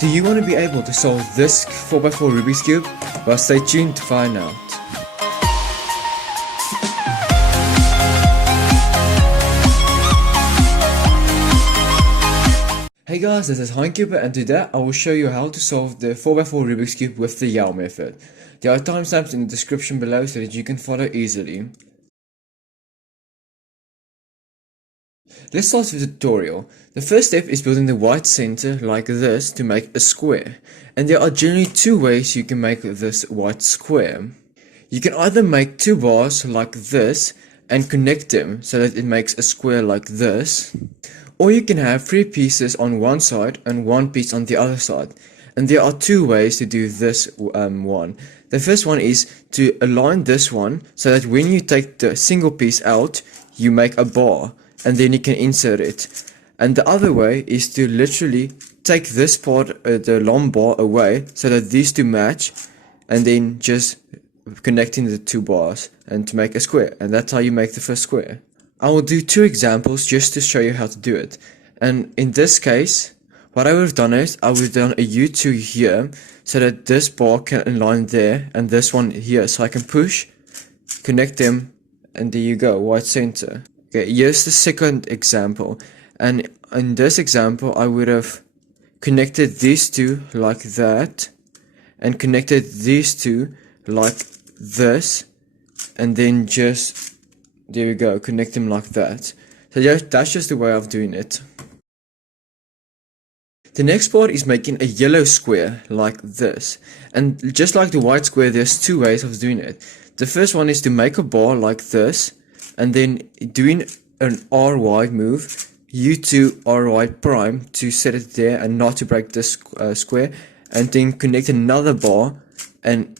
Do you want to be able to solve this 4x4 Rubik's Cube? Well, stay tuned to find out. Hey guys, this is Hein and today I will show you how to solve the 4x4 Rubik's Cube with the Yao method. There are timestamps in the description below so that you can follow easily. Let's start with the tutorial. The first step is building the white center like this to make a square. And there are generally two ways you can make this white square. You can either make two bars like this and connect them so that it makes a square like this. Or you can have three pieces on one side and one piece on the other side. And there are two ways to do this one. The first one is to align this one so that when you take the single piece out, you make a bar. And then you can insert it. And the other way is to literally take this part, the long bar, away so that these two match, and then just connecting the two bars and to make a square. And that's how you make the first square. I will do two examples just to show you how to do it. And in this case, what I would have done is I would have done a U2 here so that this bar can align there and this one here, so I can push, connect them, and there you go, white center. Okay, here's the second example, and in this example I would have connected these two like that and connected these two like this, and then just, there we go, connect them like that. So that's just the way of doing it. The next part is making a yellow square like this, and just like the white square there's two ways of doing it. The first one is to make a bar like this and then doing an RY move, U2 RY prime to set it there and not to break this square, and then connect another bar. And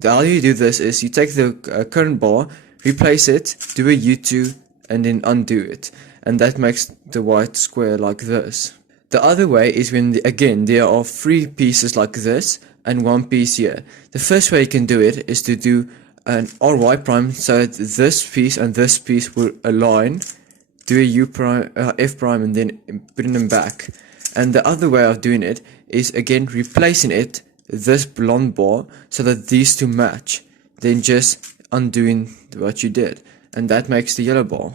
how you do this is you take the current bar, replace it, do a U2 and then undo it, and that makes the white square like this. The other way is when, again, there are three pieces like this and one piece here. The first way you can do it is to do an RY prime so that this piece and this piece will align, do a U prime, F prime, and then putting them back. And the other way of doing it is again replacing it, this blonde bar, so that these two match, then just undoing what you did, and that makes the yellow bar.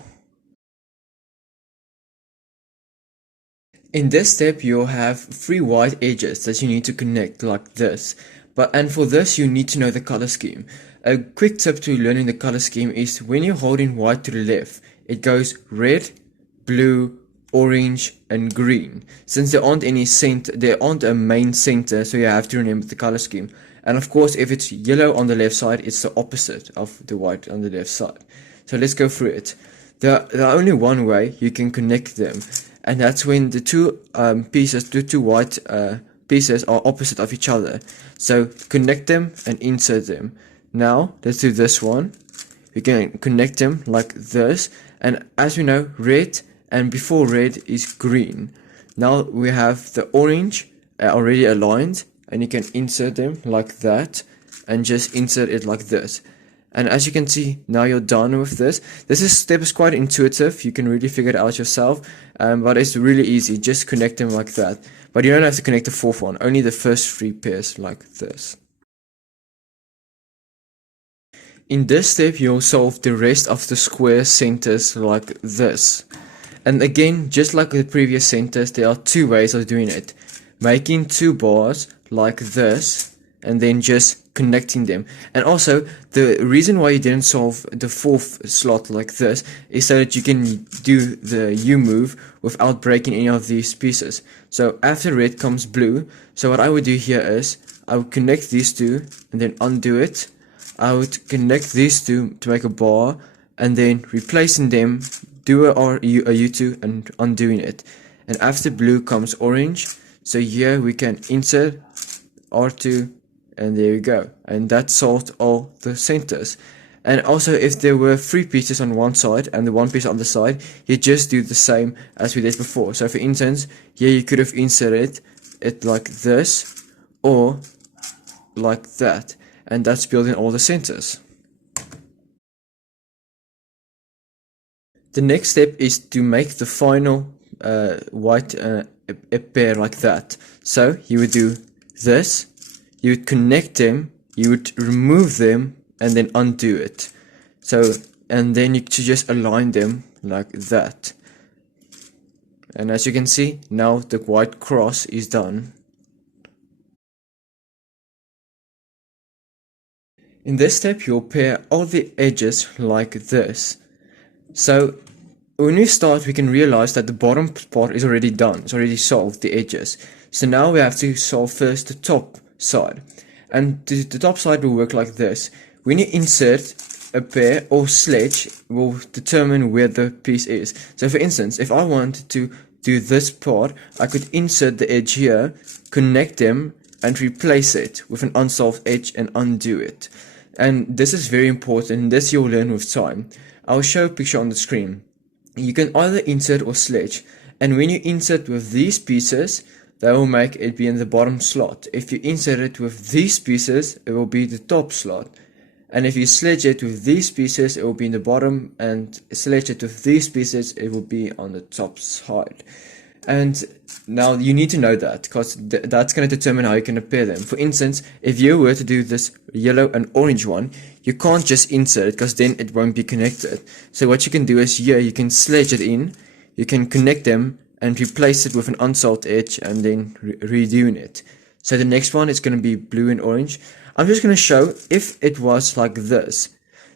In this step you'll have three white edges that you need to connect like this, and for this you need to know the color scheme. A quick tip to learning the color scheme is when you're holding white to the left, it goes red, blue, orange, and green. Since there aren't any center, there aren't a main center, so you have to remember the color scheme. And of course, if it's yellow on the left side, it's the opposite of the white on the left side. So let's go through it. There's only one way you can connect them, and that's when the two pieces, the two white pieces are opposite of each other. So connect them and insert them. Now let's do this one. We can connect them like this, and as we know, red and before red is green. Now we have the orange already aligned, and you can insert them like that and just insert it like this. And as you can see, now you're done with this. This step is quite intuitive, you can really figure it out yourself, but it's really easy. Just connect them like that, but you don't have to connect the fourth one, only the first three pairs like this. In this step you'll solve the rest of the square centers like this. And again, just like the previous centers, there are two ways of doing it. Making two bars like this and then just connecting them. And also, the reason why you didn't solve the fourth slot like this is so that you can do the U move without breaking any of these pieces. So after red comes blue. So what I would do here is I would connect these two and then undo it. I would connect these two to make a bar, and then replacing them, do a U2 and undoing it. And after blue comes orange, so here we can insert R2, and there we go. And that solved all the centers. And also, if there were three pieces on one side and the one piece on the side, you just do the same as we did before. So for instance, here you could have inserted it like this or like that. And that's building all the centers. The next step is to make the final white a pair like that. So you would do this, you would connect them, you would remove them, and then undo it. So, and then you just align them like that. And as you can see, now the white cross is done. In this step, you'll pair all the edges like this. So when we start, we can realize that the bottom part is already done. It's already solved, the edges. So now we have to solve first the top side. And the top side will work like this. When you insert a pair or sledge, will determine where the piece is. So for instance, if I want to do this part, I could insert the edge here, connect them, and replace it with an unsolved edge and undo it. And this is very important. This you'll learn with time. I'll show a picture on the screen. You can either insert or sledge, and when you insert with these pieces, that will make it be in the bottom slot. If you insert it with these pieces, it will be the top slot. And if you sledge it with these pieces, it will be in the bottom, and sledge it with these pieces, it will be on the top side. And now you need to know that, because that's going to determine how you can pair them. For instance, if you were to do this yellow and orange one, you can't just insert it, because then it won't be connected. So what you can do is here, you can sledge it in, you can connect them, and replace it with an unsolved edge, and then redoing it. So the next one is going to be blue and orange. I'm just going to show if it was like this.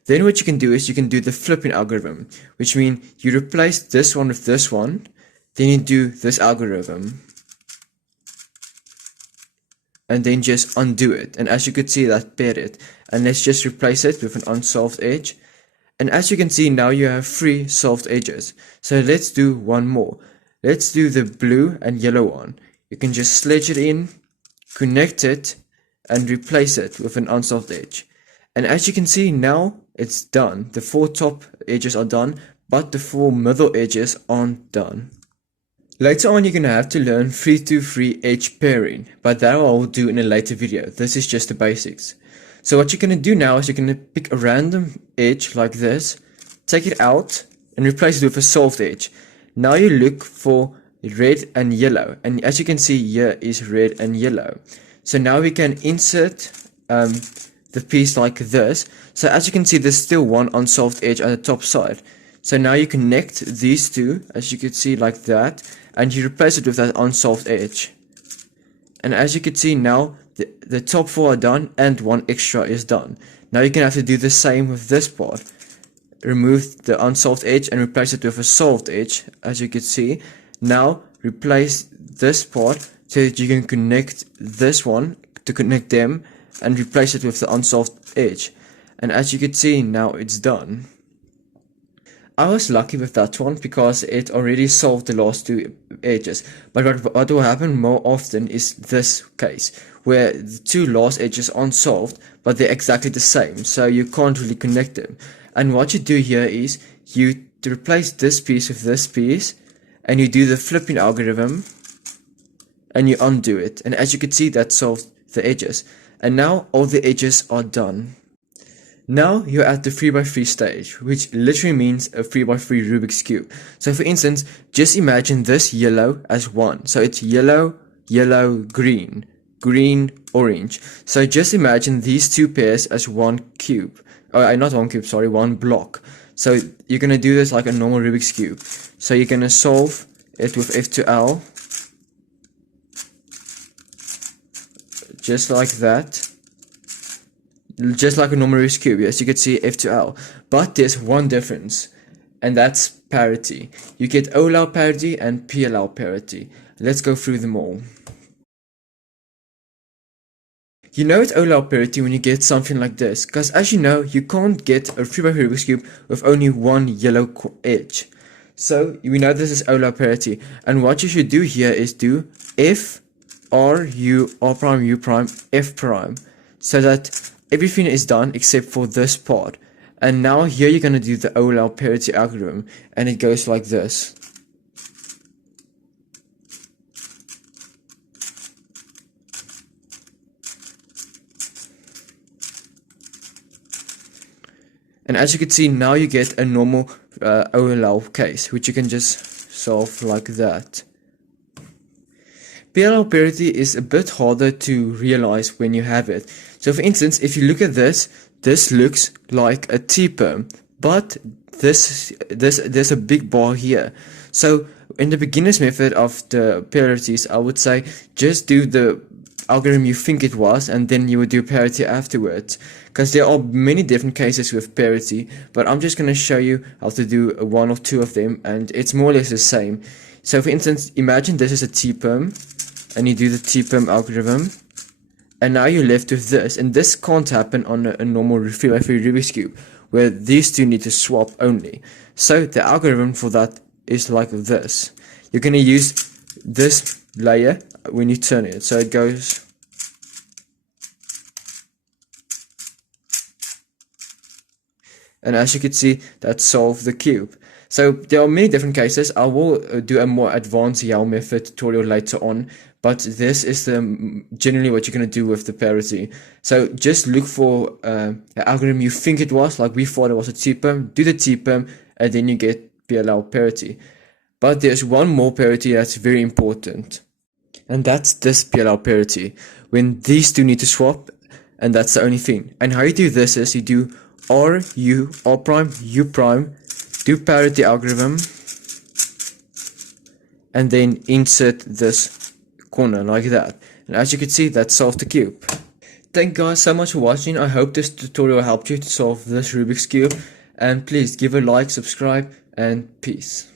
Then what you can do is you can do the flipping algorithm, which means you replace this one with this one, then you do this algorithm, and then just undo it. And as you could see, that paired it. And let's just replace it with an unsolved edge. And as you can see, now you have 3 solved edges. So let's do one more. Let's do the blue and yellow one. You can just sledge it in, connect it, and replace it with an unsolved edge. And as you can see, now it's done. The 4 top edges are done, but the 4 middle edges aren't done. Later on, you're going to have to learn 3-to-3 edge pairing, but that I will do in a later video. This is just the basics. So what you're going to do now is you're going to pick a random edge like this, take it out, and replace it with a solved edge. Now you look for red and yellow, and as you can see here is red and yellow. So now we can insert the piece like this. So as you can see, there's still one unsolved edge at the top side. So now you connect these two, as you can see, like that, and you replace it with that unsolved edge. And as you can see now, the top 4 are done and 1 extra is done. Now you're going to have to do the same with this part. Remove the unsolved edge and replace it with a solved edge, as you can see. Now replace this part so that you can connect this one to connect them and replace it with the unsolved edge. And as you can see, now it's done. I was lucky with that one because it already solved the last 2 edges. But what will happen more often is this case, where the 2 last edges aren't solved, but they're exactly the same, so you can't really connect them. And what you do here is you replace this piece with this piece, and you do the flipping algorithm, and you undo it. And as you can see, that solved the edges. And now all the edges are done. Now you're at the 3x3 stage, which literally means a 3x3 Rubik's Cube. So for instance, just imagine this yellow as 1. So it's yellow, yellow, green, green, orange. So just imagine these 2 pairs as 1 cube. Not 1 cube, sorry, 1 block. So you're going to do this like a normal Rubik's Cube. So you're going to solve it with F to L. Just like that. Just like a normal Rubik's Cube, yes, you could see F to L. But there's one difference, and that's parity. You get OLL parity and PLL parity. Let's go through them all. You know it's OLL parity when you get something like this, because as you know, you can't get a 3x3 Rubik's Cube with only 1 yellow edge. So we know this is OLL parity, and what you should do here is do F, R, U, R prime, U prime, F prime, so that everything is done except for this part. And now here you're going to do the OLL parity algorithm, and it goes like this. And as you can see, now you get a normal OLL case, which you can just solve like that. PLL parity is a bit harder to realize when you have it. So for instance, if you look at this looks like a T-perm, but there's a big bar here. So in the beginner's method of the parities, I would say just do the algorithm you think it was, and then you would do parity afterwards, because there are many different cases with parity, but I'm just going to show you how to do one or two of them, and it's more or less the same. So for instance, imagine this is a T-perm, and you do the T-perm algorithm, and now you're left with this, and this can't happen on a normal 3x3 Rubik's Cube, where these two need to swap only. So the algorithm for that is like this. You're going to use this layer when you turn it, so it goes, and as you can see, that solved the cube. So there are many different cases. I will do a more advanced Yao method tutorial later on, but this is generally what you're going to do with the parity. So just look for an algorithm you think it was, like we thought it was a T-perm, do the T-perm, and then you get PLL parity. But there's one more parity that's very important, and that's this PLL parity, when these two need to swap, and that's the only thing. And how you do this is you do R prime, U prime, do parity algorithm, and then insert this corner like that. And as you can see, that solved the cube. Thank you guys so much for watching. I hope this tutorial helped you to solve this Rubik's Cube. And please give a like, subscribe, and peace.